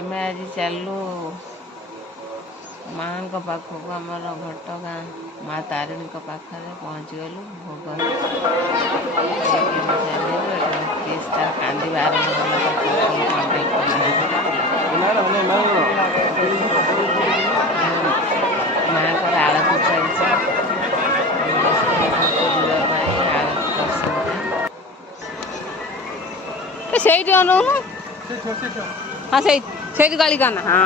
ଆମେ ଆଜି ଚାଲୁ ମାଙ୍କ ପାଖକୁ ଆମର ଘଟଗାଁ ମା ତାରିଣୀଙ୍କ ପାଖରେ ପହଞ୍ଚିଗଲୁ। ଭୋଗ ଖାଇକି ଆମେ ଚାଲିଲୁ। ଏଠାରେ କ୍ରିସ୍ ତାର କାନ୍ଦିବା ଆରମ୍ଭ କଲା ତାକୁ କଣ୍ଟ୍ରୋଲ କଲାନି। ମାଙ୍କର ଆଳତି ଚାଲିଛି। ବ୍ୟସ୍ତ ହେଇପଡ଼ୁଛୁ ଯିବା ପାଇଁ ଆଳତି ଦର୍ଶନ ପାଇଁ। ସେଇଠି ଅନଉନୁ ହଁ ସେଇଠି ଗାଳି କାନା ହଁ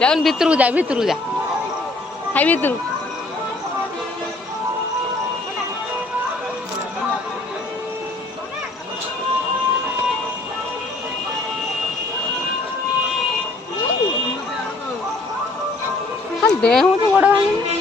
ଯାଉନି ଭିତରକୁ ଯା ହାଇ ଭିତରକୁ ଦେହ ହଉଛି ଗୋଡ଼ ଭାଙ୍ଗିନି।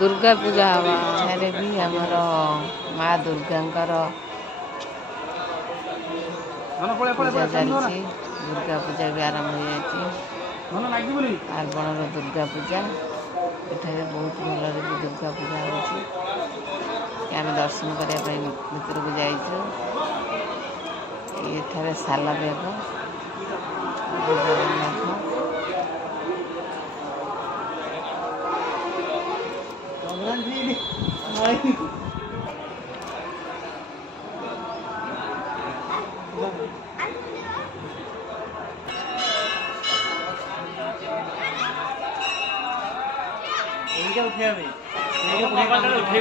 दुर्गा पूजा हवा एठारे भी हमर माँ दुर्गांकर पूजा चलती। दुर्गा पूजा भी आरंभ हो जाती। पार्वणर दुर्गा पूजा एठारे बहुत भल दुर्गा पूजा होती। आम दर्शन करने भीतर को जाइए साल बेग जगन्नाथ उठे